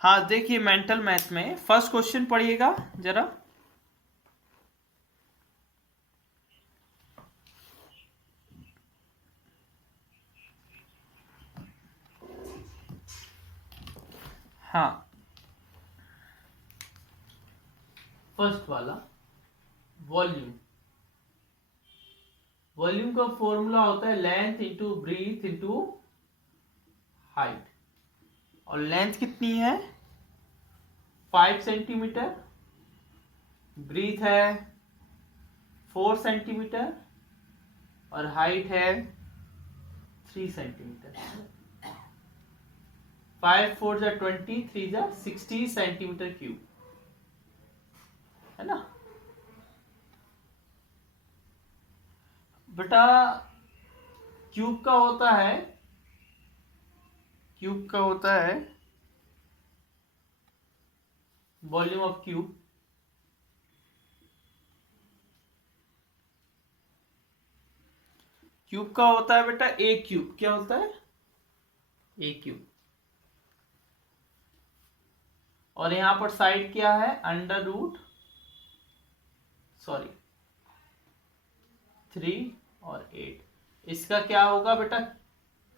हाँ देखिए, mental math में फर्स्ट क्वेश्चन पढ़िएगा जरा। हाँ, फर्स्ट वाला वॉल्यूम। वॉल्यूम का फॉर्मूला होता है length into breadth into height. और लेंथ कितनी है? 5 सेंटीमीटर। ब्रीथ है 4 सेंटीमीटर। और हाइट है 3 सेंटीमीटर। 5 4 जा 20, 3 जा 60 सेंटीमीटर क्यूब, है ना बेटा? क्यूब का होता है, क्यूब का होता है वॉल्यूम ऑफ क्यूब। क्यूब का होता है बेटा ए क्यूब। क्या होता है? ए क्यूब। और यहां पर साइड क्या है? अंडर रूट, सॉरी 3 और 8। इसका क्या होगा बेटा?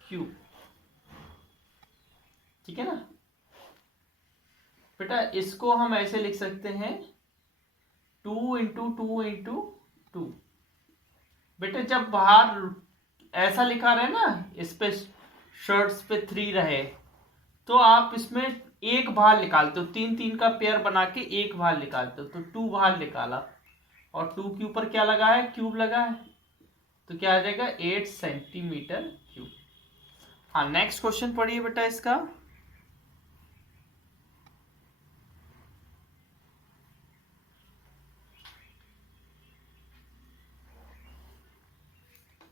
क्यूब। ठीक है ना बेटा? इसको हम ऐसे लिख सकते हैं 2 इंटू 2 इंटू 2। बेटे जब बाहर ऐसा लिखा रहे ना, इस पे शर्ट्स पे 3 रहे, तो आप इसमें एक बाहर निकालते हो, 3 3 का पेयर बना के एक बाहर निकालते हो, तो 2 बाहर निकाला और 2 के ऊपर क्या लगा है? क्यूब लगा है। तो क्या आ जाएगा? 8 सेंटीमीटर क्यूब। हाँ, नेक्स्ट क्वेश्चन पढ़िए बेटा इसका।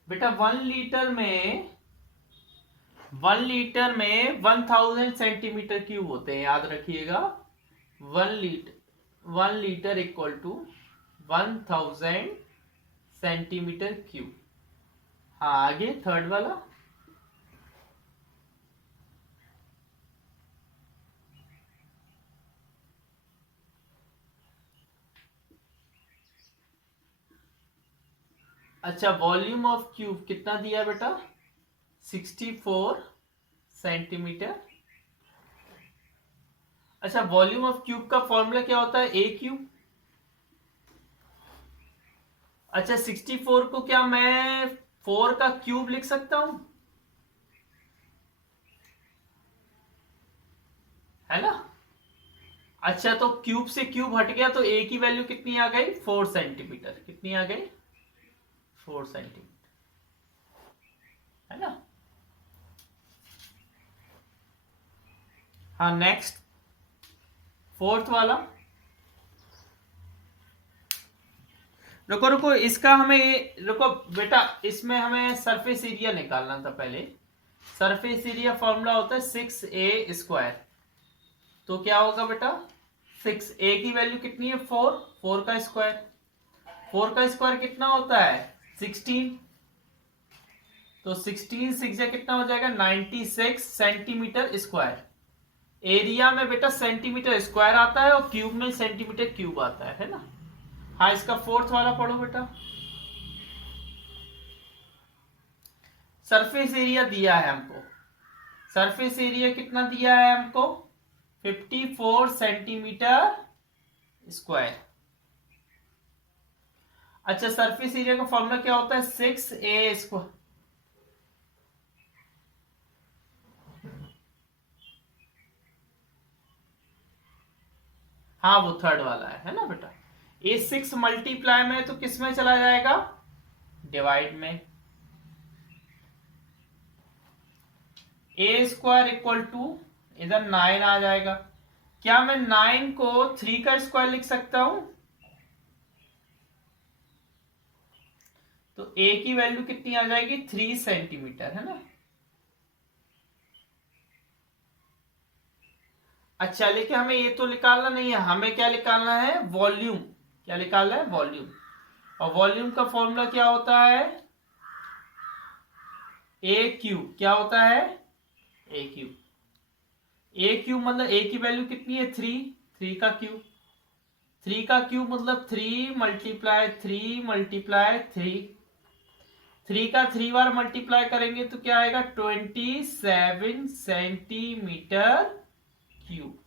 बेटा 1 लीटर में 1000 सेंटीमीटर क्यूब होते हैं, याद रखिएगा। 1 litre equal to 1000 centimetre cube. हाँ, आगे थर्ड वाला। अच्छा, वॉल्यूम ऑफ क्यूब कितना दिया बेटा? 64 सेंटीमीटर। अच्छा, वॉल्यूम ऑफ क्यूब का फॉर्मूला क्या होता है? ए क्यूब। अच्छा, 64 को क्या मैं 4 का क्यूब लिख सकता हूं? है ना? अच्छा, तो क्यूब से क्यूब हट गया तो ए की वैल्यू कितनी आ गई? 4 सेंटीमीटर। कितनी आ गई? 4 सेंटीमीटर, है ना? हाँ, नेक्स्ट फोर्थ वाला। रुको रुको, इसका हमें रुको बेटा, इसमें हमें सरफेस एरिया निकालना था पहले। सरफेस एरिया फॉर्मूला होता है 6a²। तो क्या होगा बेटा? 6a की वैल्यू कितनी है? 4। 4 का स्क्वायर। 4 का स्क्वायर कितना होता है? 16। तो 16 6 कितना हो जाएगा? 96 सेंटीमीटर स्क्वायर। एरिया में बेटा सेंटीमीटर स्क्वायर आता है और क्यूब में सेंटीमीटर क्यूब आता है ना? हाँ, इसका फोर्थ वाला पढ़ो बेटा। सरफेस एरिया दिया है हमको। सरफेस एरिया कितना दिया है हमको? 54 सेंटीमीटर स्क्वायर। अच्छा, सरफेस एरिया का फॉर्मूला क्या होता है? 6a²। हाँ, वो थर्ड वाला है ना बेटा? ए 6 मल्टीप्लाई में तो किस में चला जाएगा? डिवाइड में। a² इक्वल टू इधर 9 आ जाएगा। क्या मैं 9 को 3 का स्क्वायर लिख सकता हूं? तो a की वैल्यू कितनी आ जाएगी? 3 सेंटीमीटर, है ना? अच्छा, लेकिन हमें ये तो निकालना नहीं है, हमें क्या निकालना है? वॉल्यूम। क्या निकालना है? वॉल्यूम। और वॉल्यूम का फॉर्मूला क्या होता है? ए क्यूब। क्या होता है? ए क्यूब। ए क्यूब मतलब ए की वैल्यू कितनी है 3, 3 का क्यूब, 3 का क्यूब मतलब 3 मल्टीप्लाई 3 मल्टीप्लाई 3, 3 का 3 बार मल्टीप्लाई करेंगे तो क्या आएगा 27 सेंटीमीटर क्यूब।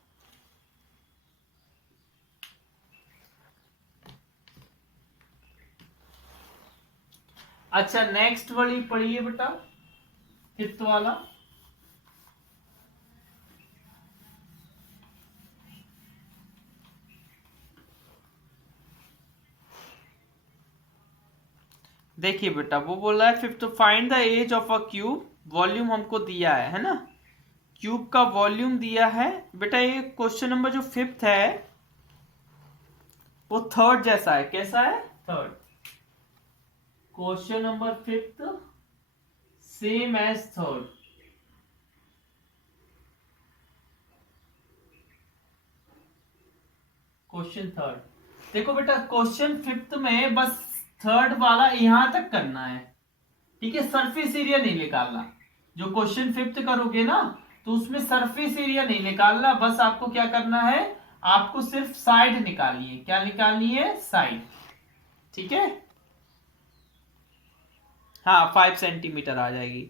अच्छा नेक्स्ट वाली पढ़िए बेटा, फिफ्थ वाला। देखिए बेटा वो बोल रहा है fifth, find the edge of a cube, volume हमको दिया है ना, क्यूब का वॉल्यूम दिया है बेटा। ये क्वेश्चन नंबर जो फिफ्थ है वो थर्ड जैसा है, कैसा है third, question number fifth same as third. Question third देखो बेटा, क्वेश्चन फिफ्थ में बस थर्ड वाला यहां तक करना है, ठीक है, सरफेस एरिया नहीं निकालना। जो क्वेश्चन फिफ्थ करोगे ना तो उसमें सरफेस एरिया नहीं निकालना, बस आपको क्या करना है, आपको सिर्फ साइड निकालनी है। क्या निकालनी है, साइड, ठीक है। हाँ 5 सेंटीमीटर आ जाएगी।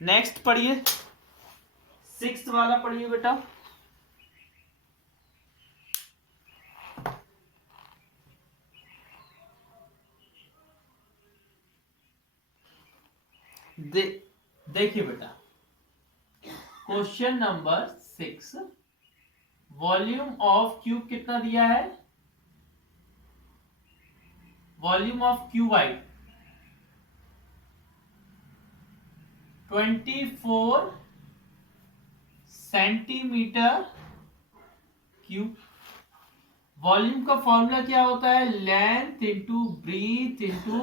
नेक्स्ट पढ़िए, सिक्स्थ वाला पढ़िए बेटा। देखिए बेटा question number 6, volume of cube कितना दिया है, volume of cuboid 24 centimetre cube. Volume का फॉर्मूला क्या होता है, length into breadth into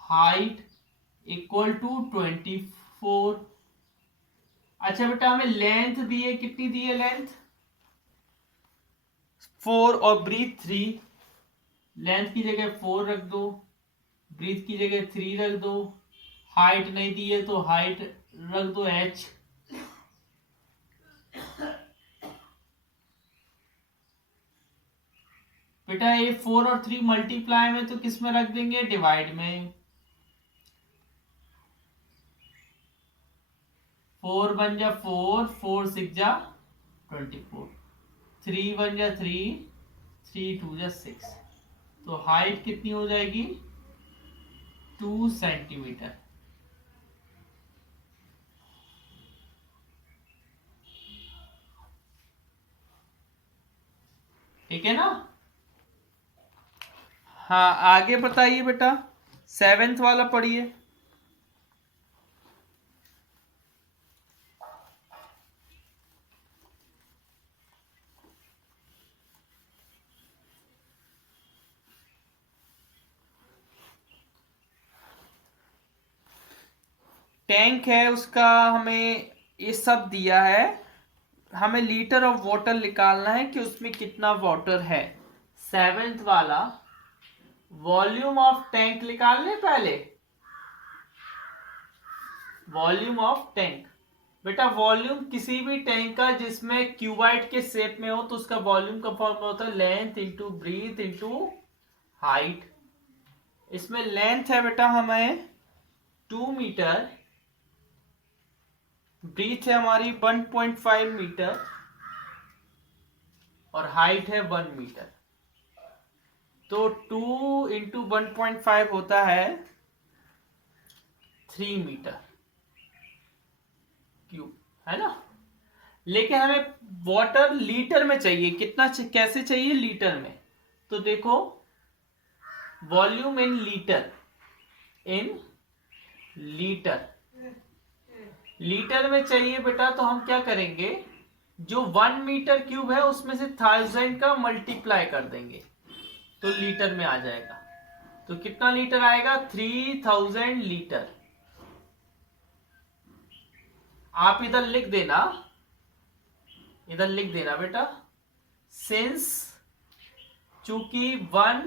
height equal to 24। अच्छा बेटा हमें लेंथ दी है, कितनी दी है लेंथ 4 और ब्रीथ 3, लेंथ की जगह 4 रख दो, ब्रीथ की जगह 3 रख दो, हाइट नहीं दी है तो हाइट रख दो h। बेटा ये 4 और 3 मल्टीप्लाई में तो किस में रख देंगे, डिवाइड में। 4 बन जा 4, 4 6 जा 24, 3 बन जा 3, 3 2 जा 6, तो हाइट कितनी हो जाएगी 2 सेंटीमीटर। ठीक है ना। हाँ आगे बताइए बेटा, सेवेंथ वाला पढ़िए। टैंक है उसका, हमें ये सब दिया है, हमें लीटर ऑफ वाटर निकालना है कि उसमें कितना वाटर है। सेवेंथ वाला वॉल्यूम ऑफ टैंक निकाल ले पहले, वॉल्यूम ऑफ टैंक। बेटा वॉल्यूम किसी भी टैंक का जिसमें क्यूबाइड के शेप में हो तो उसका वॉल्यूम का फॉर्मूला होता है length into breadth into height. इसमें लेंथ है बेटा हमें 2 मीटर, ब्रीथ है हमारी 1.5 मीटर और हाइट है 1 मीटर। तो 2 इंटू 1.5 होता है 3 मीटर क्यूब, है ना। लेकिन हमें वाटर लीटर में चाहिए, कितना कैसे चाहिए, लीटर में। तो देखो volume in litre, in litre, litre में चाहिए बेटा, तो हम क्या करेंगे, जो 1 मीटर क्यूब है उसमें से 1000 का मल्टीप्लाई कर देंगे तो लीटर में आ जाएगा। तो कितना लीटर आएगा, 3000 लीटर। आप इधर लिख देना, इधर लिख देना बेटा, सिंस चूंकि 1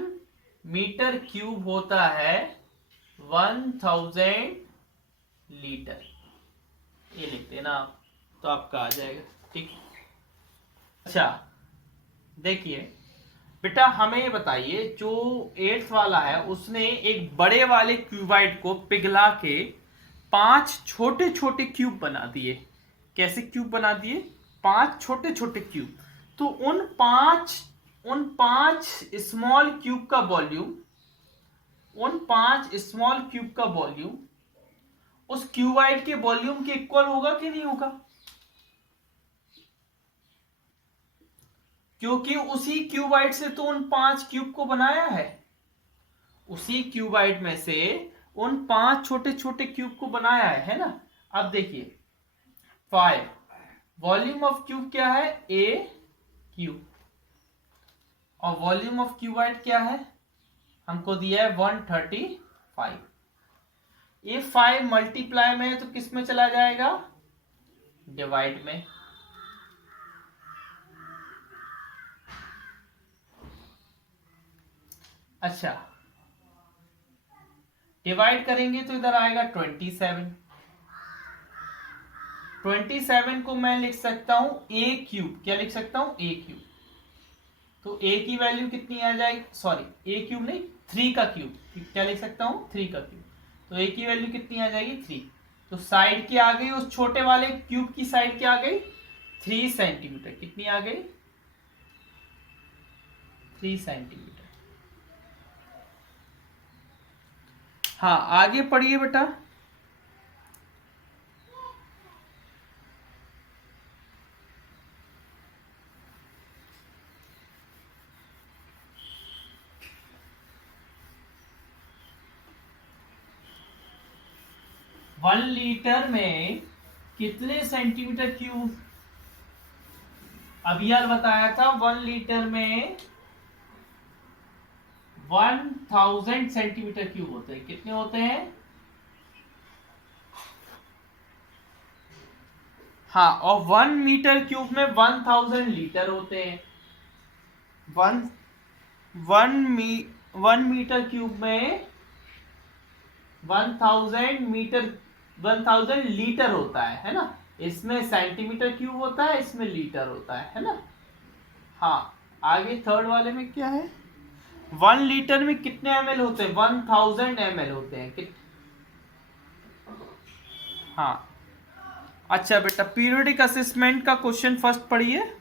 मीटर क्यूब होता है 1000 लीटर, ये लिख देना आप, तो आपका आ जाएगा। ठीक। अच्छा देखिए बेटा, हमें ये बताइए, जो 8th वाला है उसने एक बड़े वाले क्यूबाइड को पिघला के 5 छोटे छोटे क्यूब बना दिए। कैसे क्यूब बना दिए? 5 छोटे छोटे क्यूब। तो उन पांच स्मॉल क्यूब का वॉल्यूम, उस क्यूबाइड के वॉल्यूम के इक्वल होगा कि नहीं होगा? क्योंकि उसी क्यूबाइड से तो उन 5 क्यूब को बनाया है, उसी क्यूबाइड में से उन 5 छोटे छोटे क्यूब को बनाया है ना। अब देखिए 5, वॉल्यूम ऑफ क्यूब क्या है? ए क्यूब। और वॉल्यूम ऑफ क्यूबाइड क्या है? हमको दिया है 135। ये 5 मल्टीप्लाई में है तो किस में चला जाएगा? डिवाइड में। अच्छा, डिवाइड करेंगे तो इधर आएगा 27। 27 को मैं लिख सकता हूं ए क्यूब। क्या लिख सकता हूं? ए क्यूब। तो ए की वैल्यू कितनी आ जाएगी? सॉरी, ए क्यूब नहीं, 3 का क्यूब। क्या लिख सकता हूं? 3 का क्यूब। तो ए की वैल्यू कितनी आ जाएगी? 3। तो साइड की आ गई, उस छोटे वाले क्यूब की साइड क्या आ गई? 3 सेंटीमीटर। कितनी आ गई? 3 सेंटीमीटर। हाँ, आगे पढ़िए बेटा। वन लीटर में कितने सेंटीमीटर क्यूब? अभी यार बताया था 1 लीटर में 1000 सेंटीमीटर क्यूब होते हैं। कितने होते हैं? हाँ, और 1 मीटर क्यूब में 1000 लीटर होते हैं। वन मीटर क्यूब में 1000 लीटर होता है ना। इसमें सेंटीमीटर क्यूब होता है, इसमें लीटर होता है ना। हाँ, आगे थर्ड वाले में क्या है? 1 लीटर में कितने ml होते हैं? 1000 ml होते हैं। हाँ, अच्छा बेटा, पीरियोडिक असेसमेंट का क्वेश्चन फर्स्ट पढ़िए।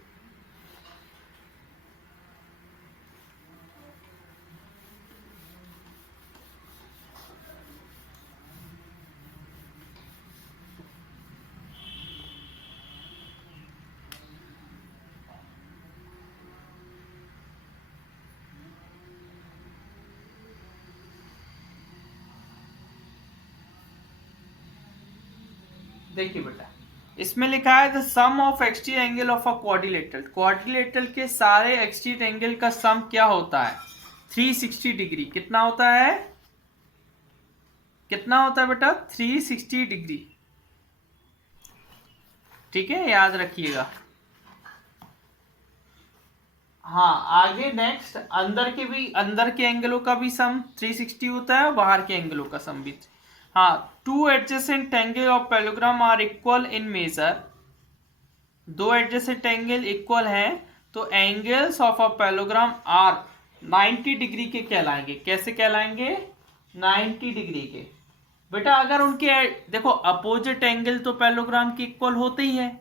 देखिए बेटा, इसमें लिखा है the sum of extreme angle of a quadrilateral. Quadrilateral के सारे एक्सट्रीम एंगल का सम क्या होता है? 360 डिग्री। कितना होता है? कितना होता है बेटा? 360 डिग्री। ठीक है, याद रखिएगा। हाँ, आगे नेक्स्ट, अंदर के एंगलों का भी सम 360 होता है और बाहर के एंगलों का सम भी। हाँ, 2 adjacent angle of parallelogram are equal in measure. 2 adjacent angle equal हैं तो angles of a parallelogram are 90 degree के कहलाएंगे। कैसे कहलाएंगे? 90 डिग्री के। बेटा अगर उनके देखो अपोजिट एंगल तो पैरेललोग्राम के इक्वल होते ही है।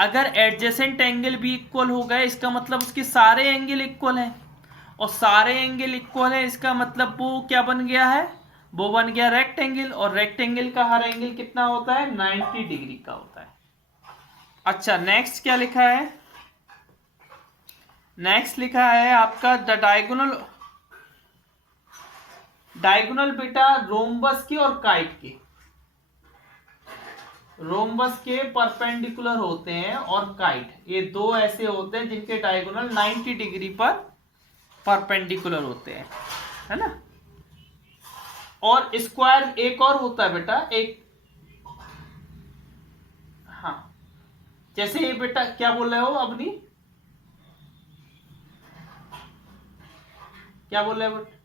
अगर एडजेसेंट एंगल भी इक्वल हो गए इसका मतलब उसके सारे एंगल इक्वल हैं, और सारे एंगल इक्वल है इसका मतलब वो क्या बन गया है? वो बन गया रेक्टेंगल। और रेक्टेंगल का हर एंगल कितना होता है? 90 डिग्री का होता है। अच्छा, नेक्स्ट क्या लिखा है? नेक्स्ट लिखा है आपका द डायगोनल बेटा रोम्बस के और काइट के। रोम्बस के परपेंडिकुलर होते हैं और काइट, ये दो ऐसे होते हैं जिनके डायगोनल 90 डिग्री पर परपेंडिकुलर होते हैं, है ना। और स्क्वायर एक और होता है बेटा, एक, हाँ, जैसे ये बेटा क्या बोल रहे हो अबनी? क्या बोल रहे हो बेटा?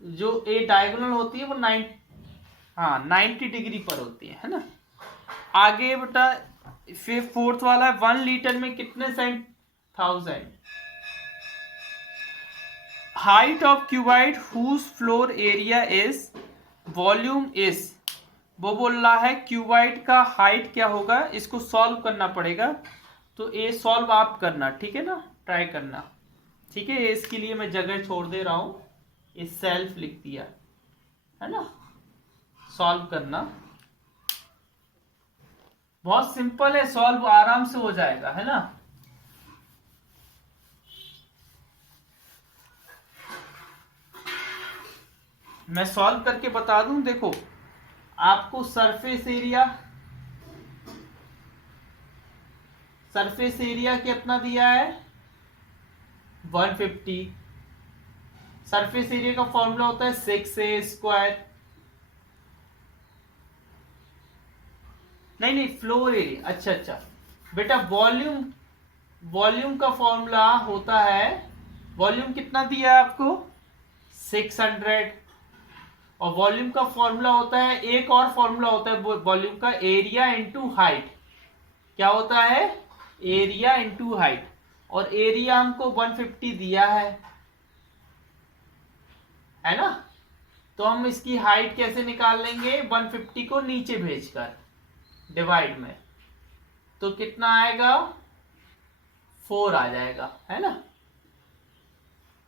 जो ए डायगोनल होती है वो 90 डिग्री पर होती है ना। आगे बेटा फिर फोर्थ वाला है 1 लीटर में कितने सेंट 1000। Height of cuboid whose floor area is volume is, वो बोल रहा है क्यूबाइड का हाइट क्या होगा, इसको सॉल्व करना पड़ेगा। तो ये सॉल्व आप करना, ठीक है ना, ट्राई करना, ठीक है। इसके लिए मैं जगह छोड़ दे रहा हूं, ये सेल्फ लिख दिया है ना। सॉल्व करना बहुत सिंपल है, सॉल्व आराम से हो जाएगा, है ना। मैं सॉल्व करके बता दूं, देखो आपको सरफेस एरिया कितना दिया है 150। सरफेस एरिया का फॉर्मूला होता है 6a²। नहीं फ्लोर एरिया, अच्छा बेटा, वॉल्यूम का फॉर्मूला होता है, वॉल्यूम कितना दिया है आपको 600। और वॉल्यूम का फॉर्मूला होता है, एक और फॉर्मूला होता है वॉल्यूम का, एरिया इंटू हाइट। क्या होता है, एरिया इंटू हाइट। और एरिया हमको 150 दिया है ना। तो हम इसकी हाइट कैसे निकाल लेंगे, 150 को नीचे भेजकर डिवाइड में, तो कितना आएगा 4 आ जाएगा, है ना।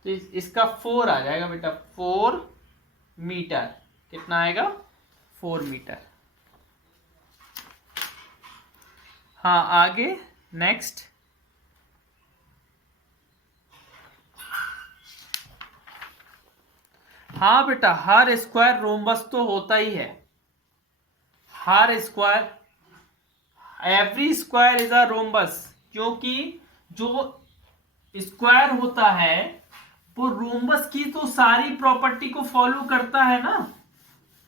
तो इसका 4 आ जाएगा बेटा, 4 मीटर। कितना आएगा 4 मीटर। हाँ आगे नेक्स्ट। हाँ बेटा, हर स्क्वायर रोम्बस तो होता ही है, हर square, every square is a rhombus, क्योंकि जो स्क्वायर होता है वो रोम्बस की तो सारी प्रॉपर्टी को फॉलो करता है ना।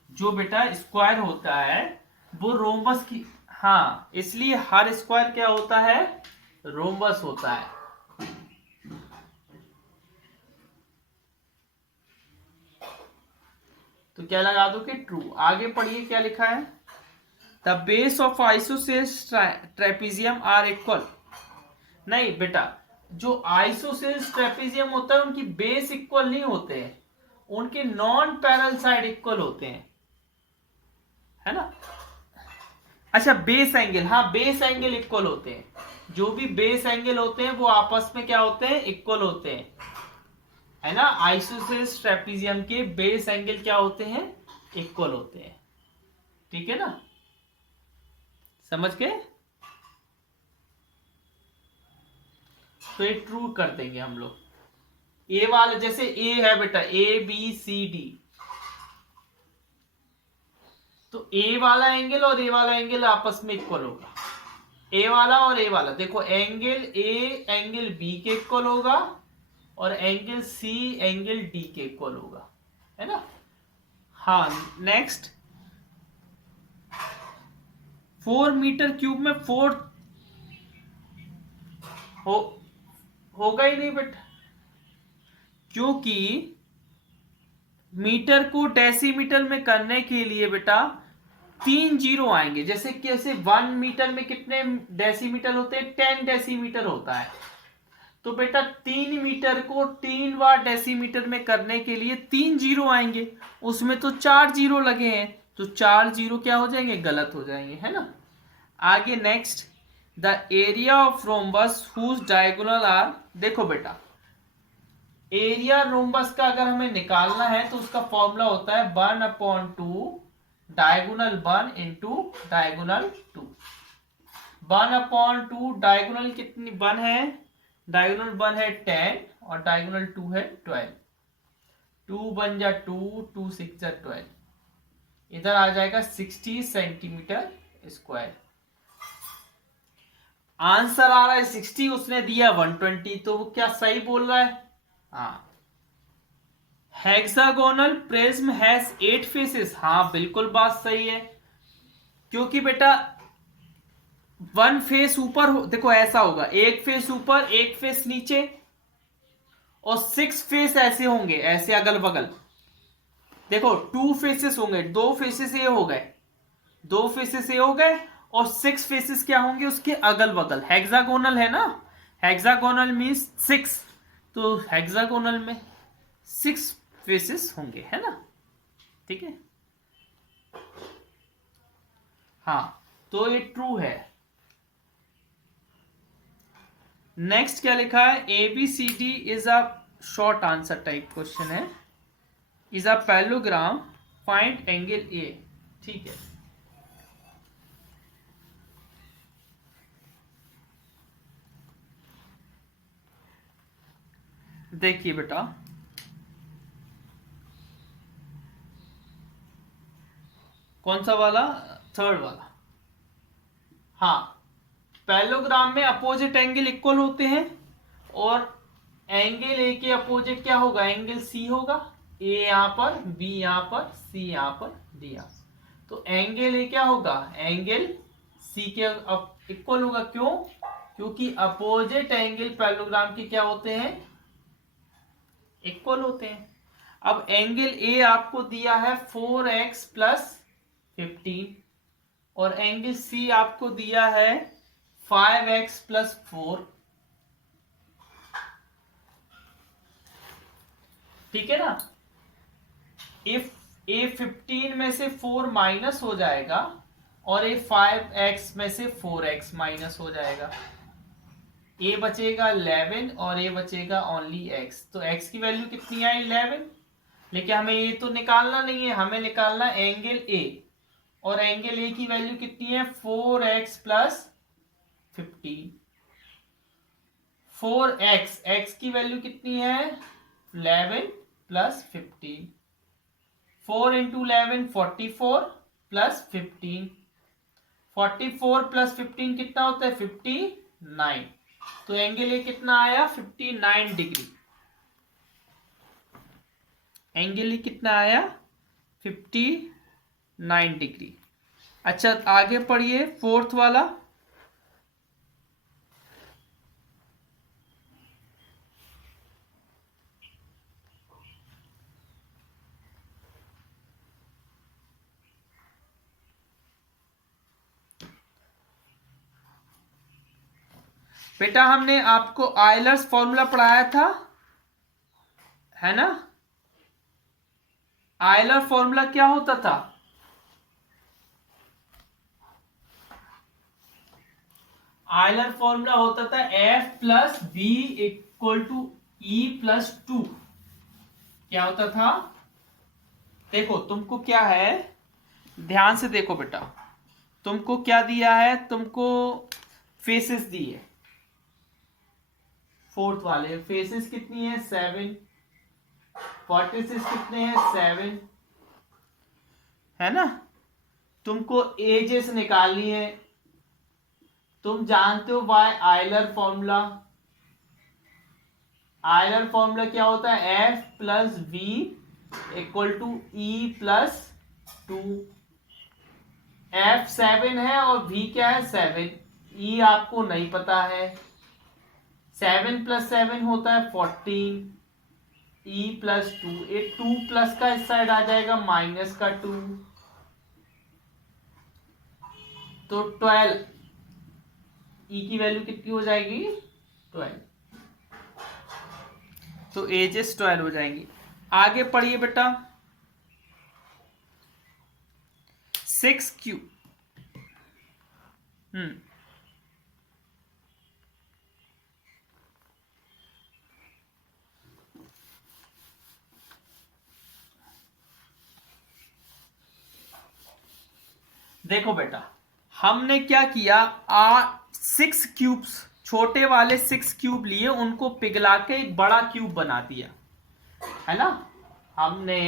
जो बेटा स्क्वायर होता है वो रोम्बस की, हाँ, इसलिए हर स्क्वायर क्या होता है, रोम्बस होता है। तो क्या लगा दो कि ट्रू। आगे पढ़िए क्या लिखा है, the base of isosceles trapezium are equal. नहीं बेटा, जो आइसोसेल्स ट्रेपेजियम होता है उनकी बेस इक्वल नहीं होते हैं, उनके नॉन पैरेलल साइड इक्वल होते हैं, है ना। अच्छा बेस एंगल, हाँ बेस एंगल इक्वल होते हैं, जो भी बेस एंगल होते हैं वो आपस में क्या होते हैं, इक्वल होते हैं, है ना। आइसोसेल्स ट्रेपेजियम के बेस एंगल क्या होते हैं, इक्वल होते हैं, ठीक है ना, समझ गए। तो ये ट्रू कर देंगे हम लोग। ए वाले जैसे ए है बेटा, ABCD, तो ए वाला एंगल और ए वाला एंगल आपस में इक्वल होगा, ए वाला और ए वाला। देखो एंगल ए एंगल बी के इक्वल होगा और एंगल सी एंगल डी के इक्वल होगा, है ना। हाँ नेक्स्ट, 4 मीटर क्यूब में 4 होगा ही नहीं बेटा, क्योंकि मीटर को डेसीमीटर में करने के लिए बेटा 3 जीरो आएंगे। जैसे 1 मीटर में कितने डेसीमीटर होते हैं, 10 डेसीमीटर होता है। तो बेटा 3 मीटर को 3 बार डेसीमीटर में करने के लिए 3 जीरो आएंगे, उसमें तो 4 जीरो लगे हैं, तो 4 जीरो क्या हो जाएंगे, गलत हो जाएंगे, है ना। आगे next, the area of rhombus whose diagonal are. देखो बेटा एरिया रोम्बस का अगर हमें निकालना है तो उसका फॉर्मूला होता है 1/2 डायगोनल 1 इंटू डायगोनल 2। 1/2 डायगोनल कितनी 1 है, डायगोनल 1 है 10 और डायगोनल 2 है 12। 2 बन जा 2, 2 6 जा 12, इधर आ जाएगा 60 सेंटीमीटर स्क्वायर। आंसर आ रहा है 60, उसने दिया 120, तो वो क्या सही बोल रहा है, हाँ। हेक्सागोनल प्रिज्म हैज 8 फेसेस, हाँ बिल्कुल बात सही है, क्योंकि बेटा 1 फेस ऊपर देखो ऐसा होगा, एक फेस ऊपर एक फेस नीचे, और 6 फेस ऐसे होंगे, ऐसे अगल बगल। देखो 2 फेसेस होंगे, 2 फेसेस ये हो गए, 2 फेसेस ये हो गए, और 6 फेसेस क्या होंगे उसके अगल बगल। हेक्सागोनल है ना, हेक्सागोनल मीन्स 6, तो हेक्सागोनल में 6 फेसेस होंगे, है ना, ठीक है। हाँ, तो ये ट्रू है। नेक्स्ट क्या लिखा है, ABCD is a short answer type question है, is a parallelogram, find angle A. ठीक है, देखिए बेटा, कौन सा वाला, थर्ड वाला। हाँ, पैरेललोग्राम में अपोजिट एंगल इक्वल होते हैं, और एंगल ए के अपोजिट क्या होगा, एंगल सी होगा। ए यहां पर, बी यहां पर, सी यहां पर, डी यहां पर। तो एंगल ए क्या होगा, एंगल सी के इक्वल होगा। क्यों, क्योंकि अपोजिट एंगल पैरेललोग्राम के क्या होते हैं, इक्वल होते हैं। अब एंगल ए आपको दिया है 4x प्लस 15, और एंगल सी आपको दिया है 5x प्लस 4, ठीक है ना। इफ ए 15 में से 4 माइनस हो जाएगा, और ए 5x में से 4x माइनस हो जाएगा, ए बचेगा 11 और ए बचेगा ओनली x। तो x की वैल्यू कितनी आई, 11। लेकिन हमें ये तो निकालना नहीं है, हमें निकालना एंगल ए, और एंगल ए की वैल्यू कितनी है, 4x प्लस 15। 4x, x की वैल्यू कितनी है, 11 प्लस 15। 4 इंटू 11 44 प्लस 15, 44 प्लस 15 कितना होता है, 59। तो एंगल ए कितना आया, 59 डिग्री। एंगल ए कितना आया, 59 डिग्री। अच्छा, आगे पढ़िए फोर्थ वाला। बेटा हमने आपको आयलर्स फॉर्मूला पढ़ाया था, है ना। आयलर फॉर्मूला क्या होता था, आयलर फॉर्मूला होता था F plus B equal to E plus 2। क्या होता था, देखो तुमको क्या है, ध्यान से देखो बेटा, तुमको क्या दिया है, तुमको फेसेस दिए, फोर्थ वाले फेसेस कितनी है, 7। 46 कितने हैं, 7, है ना। तुमको एजेस निकालनी है, तुम जानते हो by Euler formula. Euler formula क्या होता है, F plus V equal to E plus 2। F 7 है और V क्या है, 7। E आपको नहीं पता है, 7 प्लस 7 होता है 14, E प्लस 2, ये 2 प्लस का इस साइड आ जाएगा, माइनस का 2, तो 12। E की वैल्यू कितनी हो जाएगी, 12। तो एजेस 12 हो जाएंगी। आगे पढ़िए बेटा, 6 क्यूब। देखो बेटा, हमने क्या किया, 6 क्यूब्स, छोटे वाले 6 क्यूब लिए, उनको पिघला के एक बड़ा क्यूब बना दिया, है ना। हमने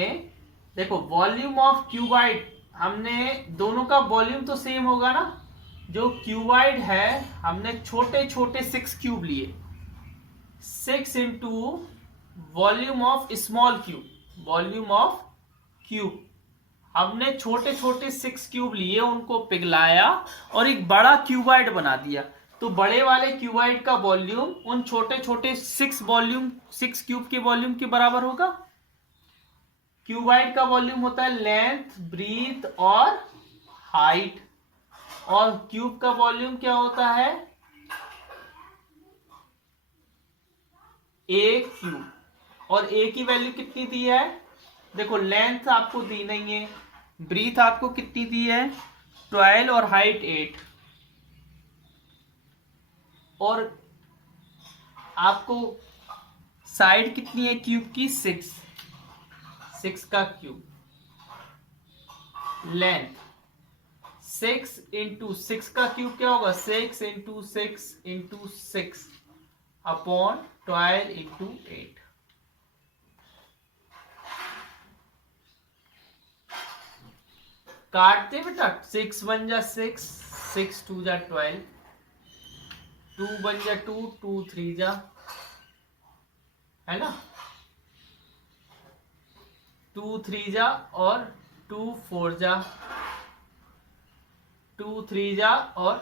देखो वॉल्यूम ऑफ क्यूबाइड, हमने दोनों का वॉल्यूम तो सेम होगा ना। जो क्यूबाइड है, हमने छोटे छोटे 6 क्यूब लिए, 6 into volume of small cube, volume of cube. हमने छोटे छोटे 6 क्यूब लिए, उनको पिघलाया और एक बड़ा क्यूबाइड बना दिया। तो बड़े वाले क्यूबाइड का वॉल्यूम उन छोटे छोटे 6 क्यूब के वॉल्यूम के बराबर होगा। क्यूबाइड का वॉल्यूम होता है लेंथ, ब्रीथ और हाइट। और क्यूब का वॉल्यूम क्या होता है, ए क्यूब। और ए की वैल्यू कितनी दी है, देखो लेंथ आपको दी नहीं है, ब्रीथ आपको कितनी दी है 12 और हाइट 8, और आपको साइड कितनी है क्यूब की 6 का क्यूब, लेंथ 6 इंटू 6 का क्यूब क्या होगा 6 इंटू 6 इंटू 6 अपॉन 12 इंटू 8। काटते बेटा, 6 1 जा 6, 6 2 जा 12, 2 1 जा 2, 2 3 जा, है ना, 2 3 जा और 2 4 जा, 2 3 जा और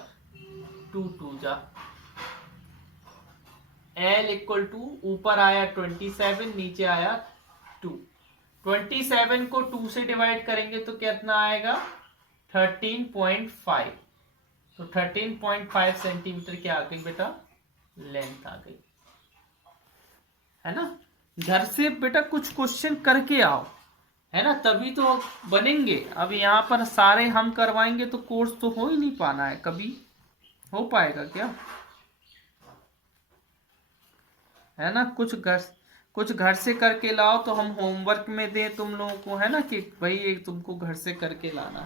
2 2 जा। L इक्वल टू ऊपर आया 27, नीचे आया 2। 27 को 2 से डिवाइड करेंगे तो कितना आएगा 13.5। तो 13.5 सेंटीमीटर क्या आ गई बेटा, लेंथ आ गई, है ना। घर से बेटा कुछ क्वेश्चन करके आओ, है ना, तभी तो बनेंगे। अब यहाँ पर सारे हम करवाएंगे तो कोर्स तो हो ही नहीं पाना है, कभी हो पाएगा क्या, है ना। कुछ घर से करके लाओ तो हम होमवर्क में दें तुम लोगों को, है ना, कि भाई तुमको घर से करके लाना।